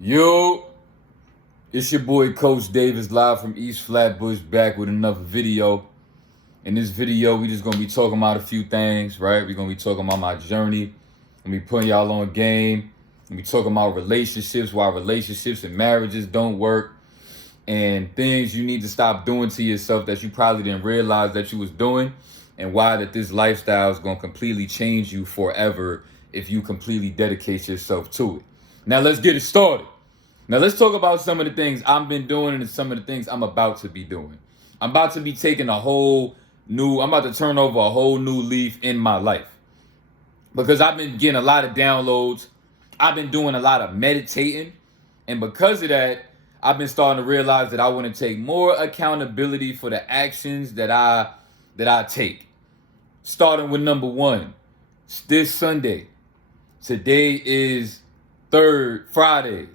Yo, it's your boy Coach Davis live from East Flatbush back with another video. In this video, we just gonna be talking about a few things, right? We're gonna be talking about my journey and be putting y'all on game. And we talking about relationships, why relationships and marriages don't work, and things you need to stop doing to yourself that you probably didn't realize that you was doing, and why that this lifestyle is gonna completely change you forever if you completely dedicate yourself to it. Now let's get it started. Now let's talk about some of the things I've been doing and some of the things I'm about to be doing. I'm about to be taking I'm about to turn over a whole new leaf in my life. Because I've been getting a lot of downloads. I've been doing a lot of meditating. And because of that, I've been starting to realize that I want to take more accountability for the actions that I take. Starting with number one, this Sunday. Today is Friday.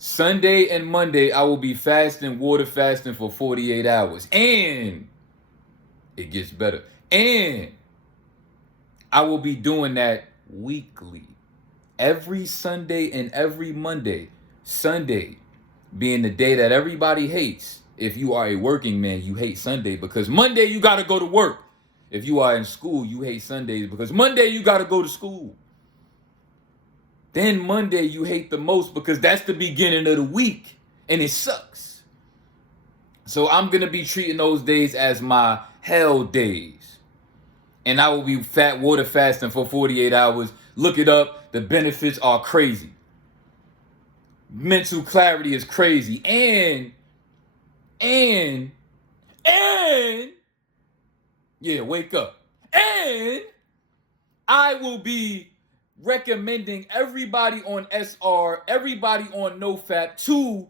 Sunday and Monday, I will be water fasting for 48 hours. And it gets better. And I will be doing that weekly. Every Sunday and every Monday. Sunday being the day that everybody hates. If you are a working man, you hate Sunday because Monday you got to go to work. If you are in school, you hate Sundays because Monday you got to go to school. Then Monday you hate the most because that's the beginning of the week and it sucks. So I'm going to be treating those days as my hell days. And I will be water fasting for 48 hours. Look it up. The benefits are crazy. Mental clarity is crazy. And yeah, wake up. And I will be recommending everybody on SR, everybody on NoFap to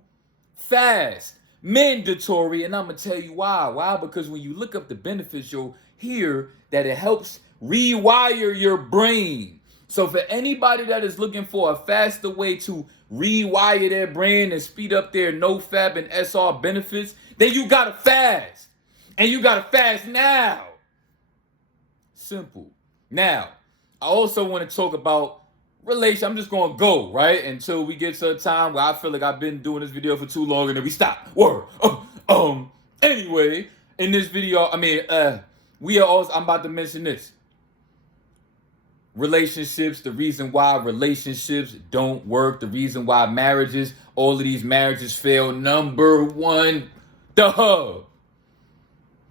fast. Mandatory. And I'm going to tell you why. Why? Because when you look up the benefits, you'll hear that it helps rewire your brain. So for anybody that is looking for a faster way to rewire their brain and speed up their NoFap and SR benefits, then you got to fast. And you got to fast now. Simple. Now, I also want to talk about relations. I'm just going to go, right? Until we get to a time where I feel like I've been doing this video for too long and then we stop. Word. Anyway, in this video, I'm about to mention this. Relationships, the reason why relationships don't work, the reason why all of these marriages fail. Number one, the hub.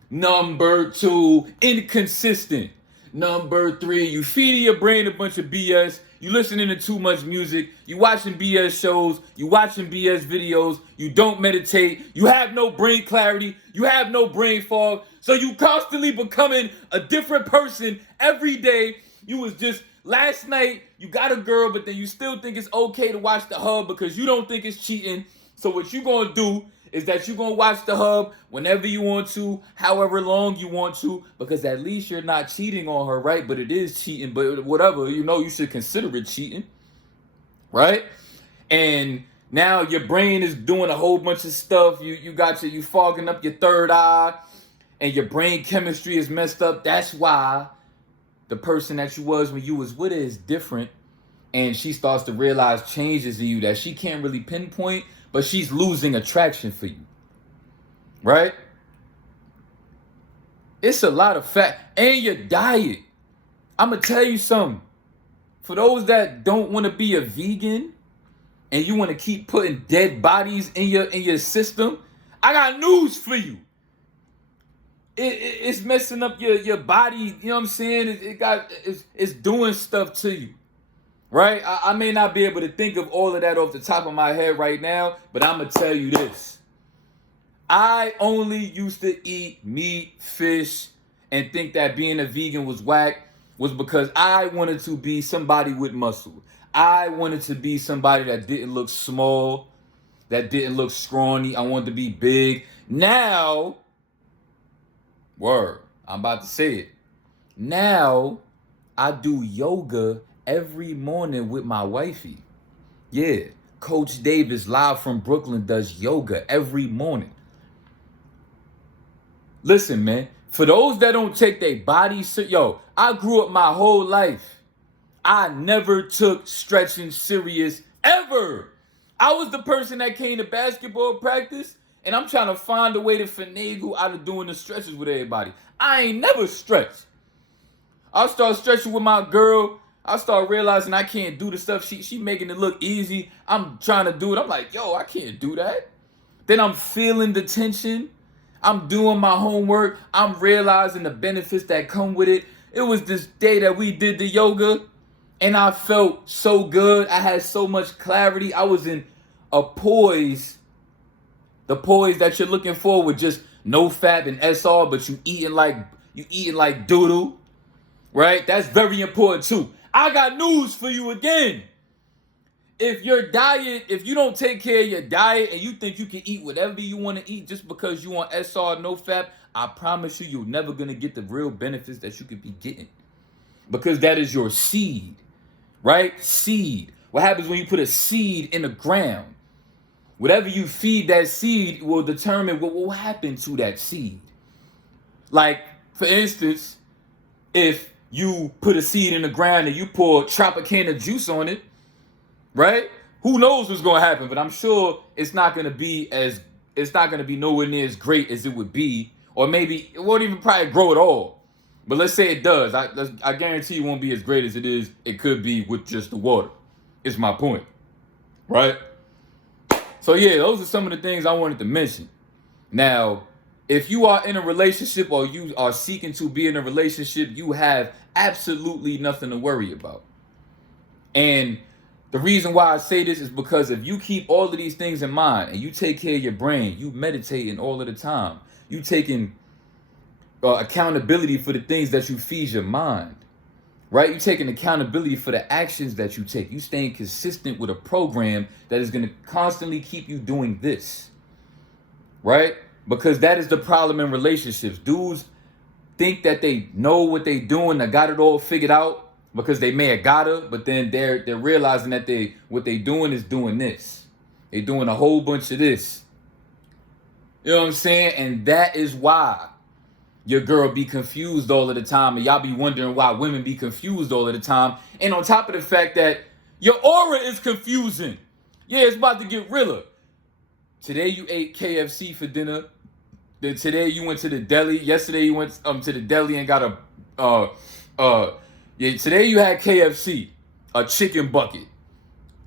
Number two, inconsistent. Number three, you feeding your brain a bunch of BS. You listening to too much music. You watching BS shows. You watching BS videos. You don't meditate. You have no brain clarity. You have no brain fog. So you constantly becoming a different person every day. You was just last night, you got a girl, but then you still think it's okay to watch the hub because you don't think it's cheating. So what you gonna do is that you're going to watch the hub whenever you want to, however long you want to, because at least you're not cheating on her, right? But it is cheating, but whatever, you should consider it cheating, right? And now your brain is doing a whole bunch of stuff. You fogging up your third eye, and your brain chemistry is messed up. That's why the person that you was when you was with her is different, and she starts to realize changes in you that she can't really pinpoint, but she's losing attraction for you, right? It's a lot of fat. And your diet. I'm going to tell you something. For those that don't want to be a vegan and you want to keep putting dead bodies in your system, I got news for you. It's messing up your body. You know what I'm saying? It's doing stuff to you. Right? I may not be able to think of all of that off the top of my head right now, but I'm going to tell you this. I only used to eat meat, fish, and think that being a vegan was whack was because I wanted to be somebody with muscle. I wanted to be somebody that didn't look small, that didn't look scrawny. I wanted to be big. Now, I'm about to say it. Now, I do yoga every morning with my wifey. Yeah, Coach Davis live from Brooklyn does yoga every morning. Listen, man, for those that don't take their body, I grew up my whole life. I never took stretching serious ever. I was the person that came to basketball practice, and I'm trying to find a way to finagle out of doing the stretches with everybody. I ain't never stretched. I'll start stretching with my girl. I start realizing I can't do the stuff she making it look easy. I'm trying to do it. I'm like, yo, I can't do that. Then I'm feeling the tension. I'm doing my homework. I'm realizing the benefits that come with it. It was this day that we did the yoga, and I felt so good. I had so much clarity. I was in a poise, the poise that you're looking for with just no fat and SR, but you eating like doodle, right? That's very important too. I got news for you again. If you don't take care of your diet and you think you can eat whatever you want to eat just because you want SR, no fat, I promise you're never going to get the real benefits that you could be getting. Because that is your seed, right? Seed. What happens when you put a seed in the ground? Whatever you feed that seed will determine what will happen to that seed. Like, for instance, if you put a seed in the ground and you pour Tropicana juice on it, right? Who knows what's going to happen? But I'm sure it's not going to be nowhere near as great as it would be, or maybe it won't even probably grow at all. But let's say it does. I guarantee it won't be as great as it could be with just the water. It's my point, right? So yeah, those are some of the things I wanted to mention. Now, if you are in a relationship or you are seeking to be in a relationship, you have absolutely nothing to worry about. And the reason why I say this is because if you keep all of these things in mind and you take care of your brain, you meditating all of the time, you taking accountability for the things that you feed your mind, right? You taking accountability for the actions that you take. You staying consistent with a program that is going to constantly keep you doing this, right? Because that is the problem in relationships. Dudes think that they know what they doing, they got it all figured out because they may have got it, but then they're realizing that what they doing is doing this. They doing a whole bunch of this. You know what I'm saying? And that is why your girl be confused all of the time, and y'all be wondering why women be confused all of the time. And on top of the fact that your aura is confusing. Yeah, it's about to get realer. Today you ate KFC for dinner. Then today you went to the deli. Yesterday you went to the deli and got today you had KFC, a chicken bucket,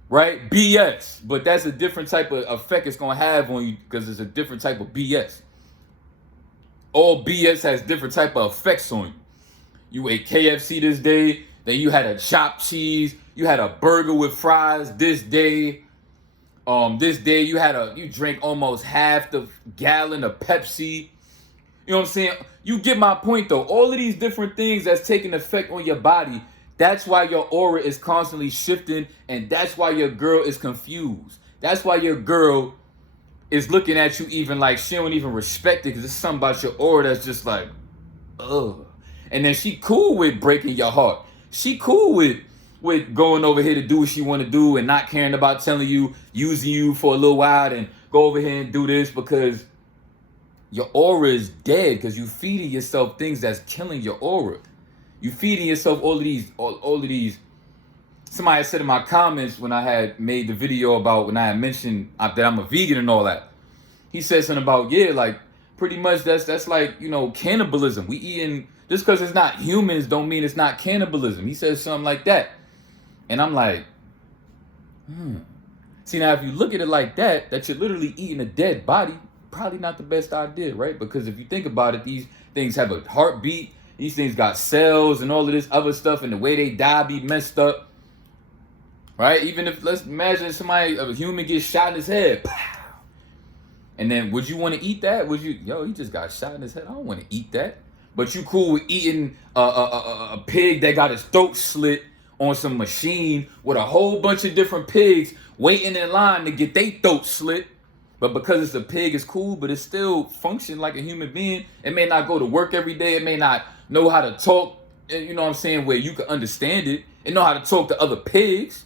right? BS. But that's a different type of effect it's going to have on you because it's a different type of BS. All BS has different type of effects on you. You ate KFC this day, then you had a chopped cheese, you had a burger with fries this day. This day you drank almost half the gallon of Pepsi. You know what I'm saying? You get my point though. All of these different things that's taking effect on your body, that's why your aura is constantly shifting, and that's why your girl is confused. That's why your girl is looking at you even like she don't even respect it because there's something about your aura that's just like, ugh. And then she cool with breaking your heart. She cool with going over here to do what she want to do and not caring about telling you, using you for a little while and go over here and do this because your aura is dead because you feeding yourself things that's killing your aura. You feeding yourself all of these. Somebody said in my comments when I had made the video about when I had mentioned that I'm a vegan and all that. He said something about, yeah, like pretty much that's like, you know, cannibalism. We eating, just because it's not humans don't mean it's not cannibalism. He says something like that. And I'm like, See, now if you look at it like that you're literally eating a dead body, probably not the best idea, right? Because if you think about it, these things have a heartbeat. These things got cells and all of this other stuff, and the way they die be messed up, right? Even if, let's imagine a human gets shot in his head, and then would you want to eat that? Would you, he just got shot in his head. I don't want to eat that. But you cool with eating a pig that got his throat slit on some machine with a whole bunch of different pigs waiting in line to get their throat slit. But because it's a pig, it's cool, but it still function like a human being. It may not go to work every day. It may not know how to talk, you know what I'm saying, where you can understand it and know how to talk to other pigs.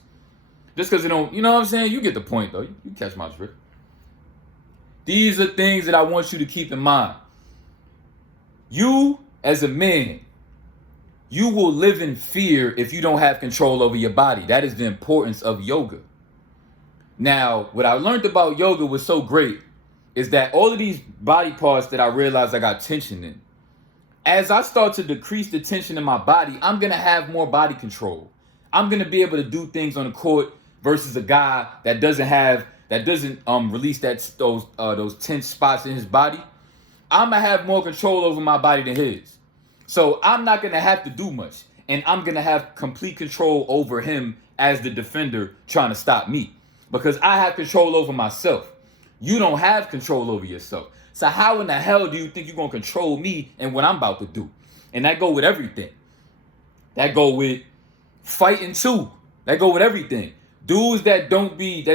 Just because it don't, you know what I'm saying? You get the point, though. You catch my drift. These are things that I want you to keep in mind. You, as a man, you will live in fear if you don't have control over your body. That is the importance of yoga. Now, what I learned about yoga was so great is that all of these body parts that I realized I got tension in, as I start to decrease the tension in my body, I'm going to have more body control. I'm going to be able to do things on the court versus a guy that doesn't release those tense spots in his body. I'm going to have more control over my body than his. So I'm not going to have to do much. And I'm going to have complete control over him as the defender trying to stop me. Because I have control over myself. You don't have control over yourself. So how in the hell do you think you're going to control me and what I'm about to do? And that go with everything. That go with fighting too. That go with everything. Dudes that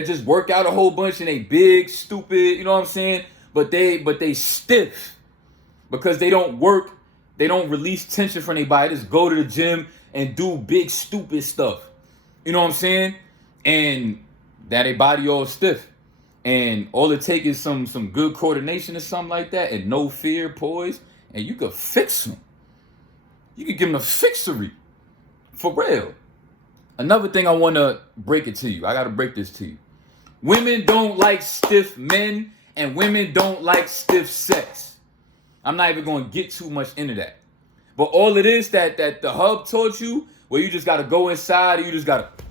just work out a whole bunch and they big, stupid, you know what I'm saying? But they stiff because they don't work. They don't release tension from their body. Just go to the gym and do big, stupid stuff. You know what I'm saying? And that their body all stiff. And all it takes is some good coordination or something like that and no fear, poise, and you could fix them. You could give them a fixery. For real. Another thing I want to break it to you. I got to break this to you. Women don't like stiff men and women don't like stiff sex. I'm not even going to get too much into that. But all it is that the hub taught you, where you just got to go inside and you just got to...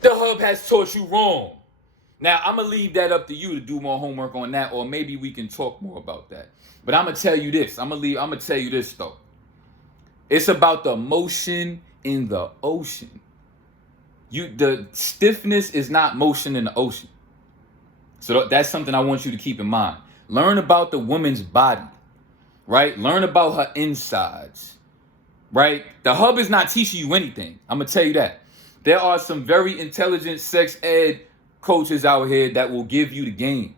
The hub has taught you wrong. Now, I'm going to leave that up to you to do more homework on that, or maybe we can talk more about that. But I'm going to tell you this. I'm going to tell you this, though. It's about the motion in the ocean. The stiffness is not motion in the ocean. So that's something I want you to keep in mind. Learn about the woman's body, right? Learn about her insides, right? The hub is not teaching you anything. I'm going to tell you that. There are some very intelligent sex ed coaches out here that will give you the game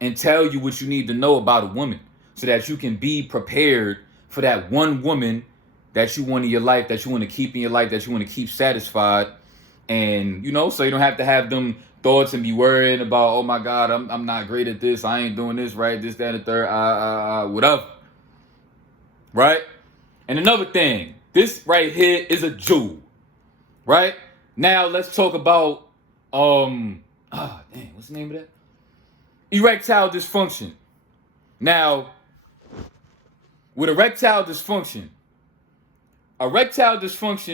and tell you what you need to know about a woman so that you can be prepared for that one woman that you want in your life, that you want to keep in your life, that you want to keep satisfied. And, you know, so you don't have to have them thoughts and be worried about, oh my God, I'm not great at this. I ain't doing this right, this, that, and the third, whatever. Right? And another thing, this right here is a jewel. Right? Now let's talk about what's the name of that? Erectile dysfunction. Now, with erectile dysfunction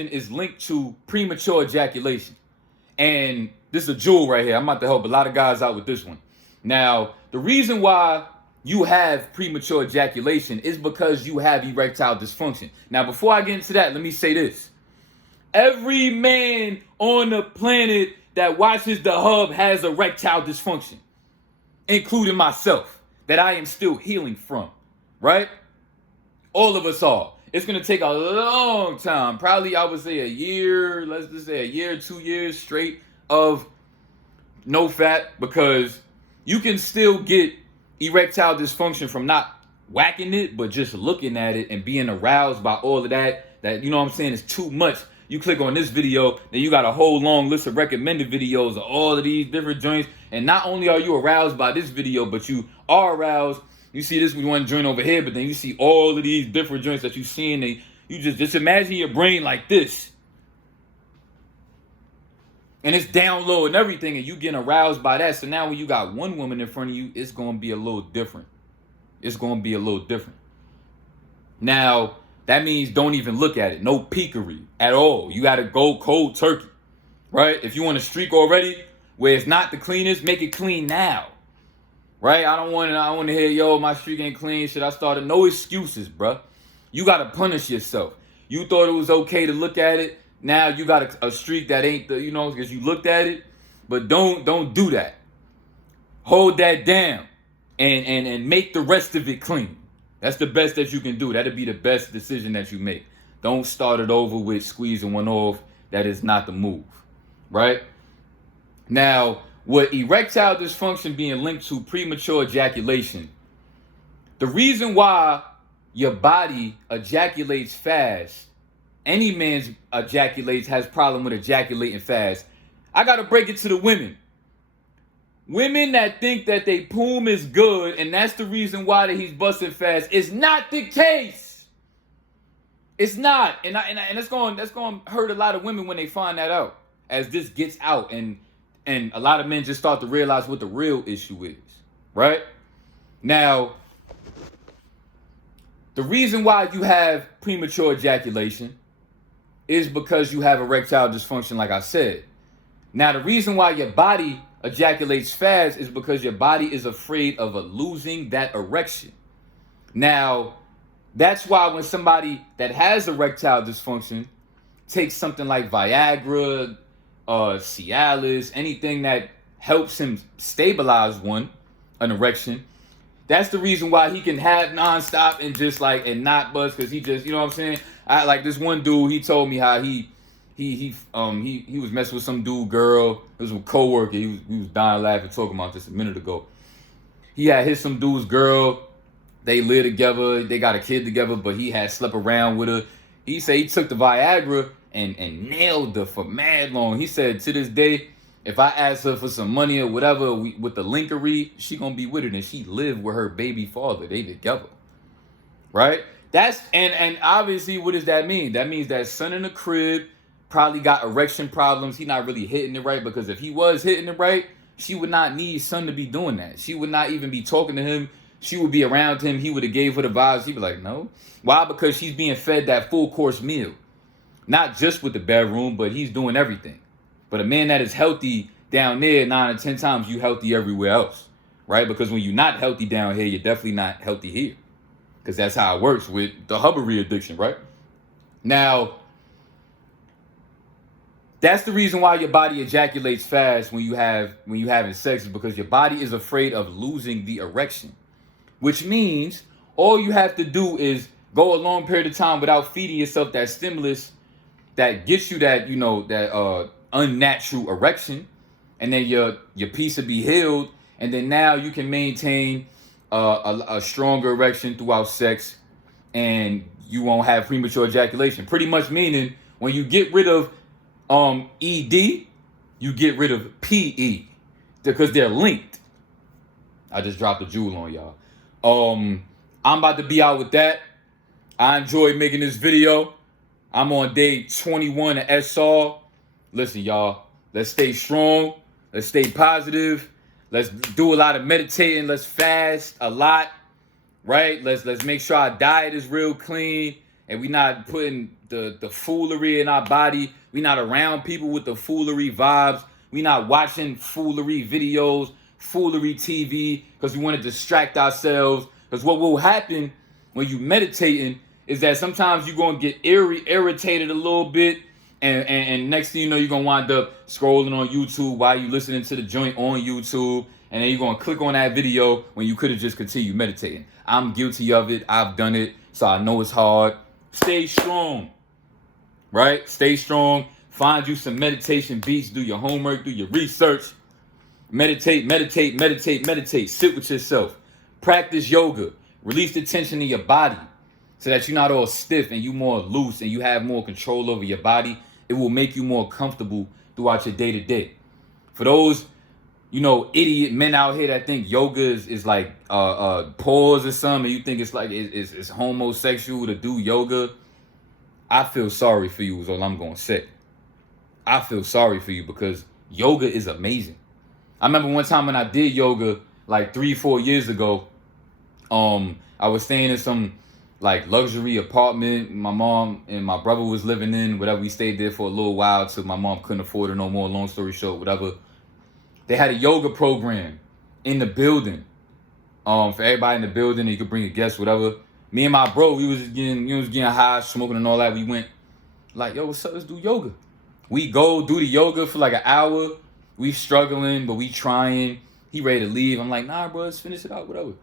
is linked to premature ejaculation. And this is a jewel right here. I'm about to help a lot of guys out with this one. Now, the reason why you have premature ejaculation is because you have erectile dysfunction. Now, before I get into that, let me say this. Every man on the planet that watches the hub has erectile dysfunction, including myself, that I am still healing from, right? All of us are. It's going to take a long time, probably I would say a year, let's just say a year, 2 years straight of no fat, because you can still get erectile dysfunction from not whacking it, but just looking at it and being aroused by all of that, you know what I'm saying, is too much. You click on this video, then you got a whole long list of recommended videos of all of these different joints. And not only are you aroused by this video, but you are aroused. You see this one joint over here, but then you see all of these different joints that you see, and you just imagine your brain like this. And it's down low and everything, and you getting aroused by that. So now when you got one woman in front of you, it's going to be a little different. It's going to be a little different. Now, that means don't even look at it. No peekery at all. You got to go cold turkey, right? If you want to streak already where it's not the cleanest, make it clean now, right? I don't want to hear, yo, my streak ain't clean. Should I start it? No excuses, bruh. You got to punish yourself. You thought it was okay to look at it. Now you got a streak that ain't the, you know, because you looked at it. But don't do that. Hold that down and make the rest of it clean. That's the best that you can do. That'll be the best decision that you make. Don't start it over with squeezing one off. That is not the move, right? Now, with erectile dysfunction being linked to premature ejaculation, the reason why your body ejaculates fast, any man's ejaculates has problem with ejaculating fast. I got to break it to the women. Women that think that they poom is good and that's the reason why that he's busting fast is not the case. It's not, and that's going to hurt a lot of women when they find that out. As this gets out, and a lot of men just start to realize what the real issue is, right? Now, the reason why you have premature ejaculation is because you have erectile dysfunction, like I said. Now, the reason why your body ejaculates fast is because your body is afraid of losing that erection. Now, that's why when somebody that has erectile dysfunction takes something like Viagra, Cialis, anything that helps him stabilize an erection, that's the reason why he can have nonstop and just like and not bust, because he just, you know what I'm saying? I like this one dude, he told me how he was messing with some dude girl. It was a coworker. He was dying laughing talking about this a minute ago. He had hit some dude's girl. They live together. They got a kid together, but he had slept around with her. He said he took the Viagra and nailed her for mad long. He said to this day, if I ask her for some money or whatever with the linkerie, she gonna be with it. And she lived with her baby father. They together, right? That's and obviously, what does that mean? That means that son in the crib probably got erection problems. He not really hitting it right, because if he was hitting it right, she would not need son to be doing that. She would not even be talking to him. She would be around him. He would have gave her the vibes. He'd be like, no. Why? Because she's being fed that full course meal. Not just with the bedroom, but he's doing everything. But a man that is healthy down there, 9 or 10 times, you healthy everywhere else, right? Because when you're not healthy down here, you're definitely not healthy here. Because that's how it works with the hubbery addiction, right? Now, that's the reason why your body ejaculates fast when you're having sex, is because your body is afraid of losing the erection. Which means all you have to do is go a long period of time without feeding yourself that stimulus that gets you that, that unnatural erection, and then your piece will be healed, and then now you can maintain a stronger erection throughout sex, and you won't have premature ejaculation. Pretty much meaning when you get rid of ED, you get rid of PE, because they're linked. I just dropped a jewel on y'all. I'm about to be out with that. I enjoyed making this video. I'm on day 21 of SR. Listen, y'all, let's stay strong. Let's stay positive. Let's do a lot of meditating. Let's fast a lot, right? Let's make sure our diet is real clean, and we're not putting the foolery in our body. We're not around people with the foolery vibes. We're not watching foolery videos, foolery TV, because we want to distract ourselves. Because what will happen when you meditating is that sometimes you're going to get irritated a little bit, and next thing you know, you're going to wind up scrolling on YouTube while you're listening to the joint on YouTube, and then you're going to click on that video when you could have just continued meditating. I'm guilty of it. I've done it, so I know it's hard. Stay strong, right? Stay strong. Find you some meditation beats. Do your homework. Do your research. Meditate, meditate, meditate, meditate. Sit with yourself. Practice yoga. Release the tension in your body so that you're not all stiff and you're more loose and you have more control over your body. It will make you more comfortable throughout your day-to-day. For those, idiot men out here that think yoga is like pause or something, and you think it's like it's homosexual to do yoga, I feel sorry for you is all I'm going to say. I feel sorry for you, because yoga is amazing. I remember one time when I did yoga like 3-4 years ago, I was staying in some like luxury apartment my mom and my brother was living in, whatever. We stayed there for a little while till my mom couldn't afford it no more, long story short, whatever. They had a yoga program in the building. For everybody in the building, you could bring a guest, whatever. Me and my bro, we was getting high, smoking and all that. We went like, yo, what's up? Let's do yoga. We go do the yoga for like an hour. We struggling, but we trying. He ready to leave. I'm like, nah, bro, let's finish it out, whatever.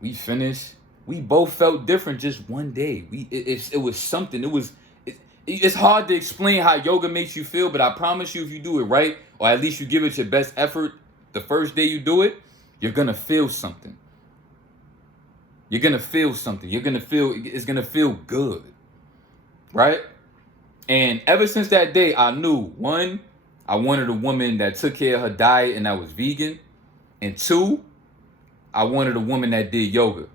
We finished. We both felt different just one day. It was something. It's hard to explain how yoga makes you feel, but I promise you, if you do it right, or at least you give it your best effort the first day you do it, you're gonna feel something. You're gonna feel something. It's gonna feel good, right? And ever since that day, I knew, 1, I wanted a woman that took care of her diet and that was vegan, and 2, I wanted a woman that did yoga.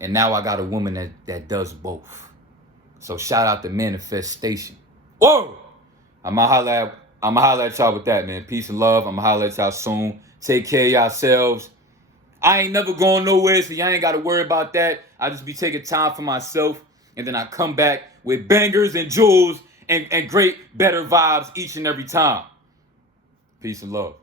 And now I got a woman that does both. So shout out to manifestation. Whoa! I'ma holla at y'all with that, man. Peace and love. I'ma holla at y'all soon. Take care of yourselves. I ain't never going nowhere, so y'all ain't got to worry about that. I just be taking time for myself, and then I come back with bangers and jewels and great, better vibes each and every time. Peace and love.